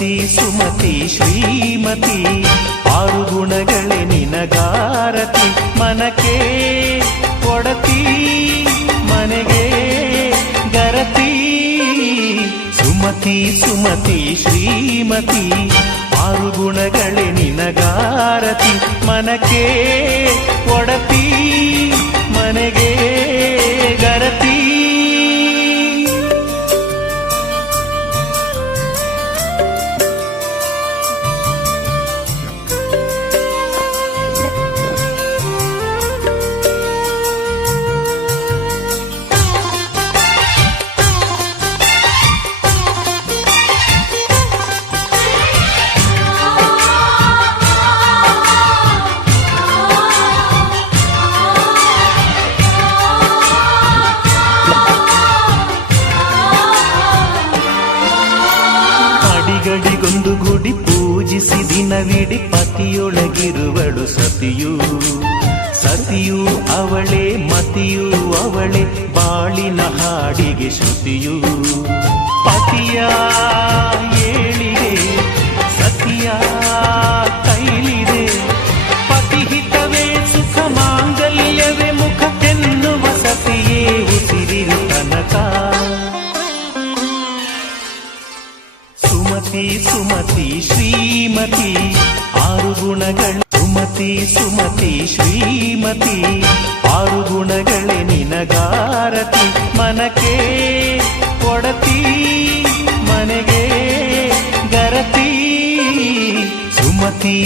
ಸುಮತಿ ಸುಮತಿ ಶ್ರೀಮತಿ ಆರು ಗುಣಗಳೇ ನಿನಗಾರತಿ ಮನಕ್ಕೆ ಕೊಡತಿ ಮನೆಗೆ ಗರತಿ ಸುಮತಿ ಸುಮತಿ ಶ್ರೀಮತಿ ಆರು ಗುಣಗಳೇ ನಿನಗಾರತಿ ಮನಕ್ಕೆ ಕೊಡತಿ ಮನೆಗೆ ಗರತಿ ಗಡಿಗೊಂದು ಗುಡಿ ಪೂಜಿಸಿ ದಿನವಿಡಿ ಪತಿಯೊಳಗಿರುವಳು ಸತಿಯು ಸತಿಯು ಅವಳೇ ಮತಿಯು ಅವಳೇ ಬಾಳಿನ ಹಾಡಿಗೆ ಶ್ರುತಿಯು ಪತಿಯ ಏಳಿಗೆ ಸತಿಯ ಕೈಲಿದೆ ಪತಿಹಿತವೇ ಸುಖ ಮಾಂಗಲ್ಯವೇ ಮುಖಕ್ಕೆನ್ನುವ ಸತಿಯೇ ಉಸಿರಿರು ತನಕ ಸುಮತಿ ಸುಮತಿ ಶ್ರೀಮತಿ ಆರು ಗುಣಗಳು ಸುಮತಿ ಸುಮತಿ ಶ್ರೀಮತಿ ಆರು ಗುಣಗಳೇ ನಿನಗಾರತಿ ಮನಕ್ಕೆ ಕೊಡತಿ ಮನೆಗೆ ಗರತಿ ಸುಮತಿ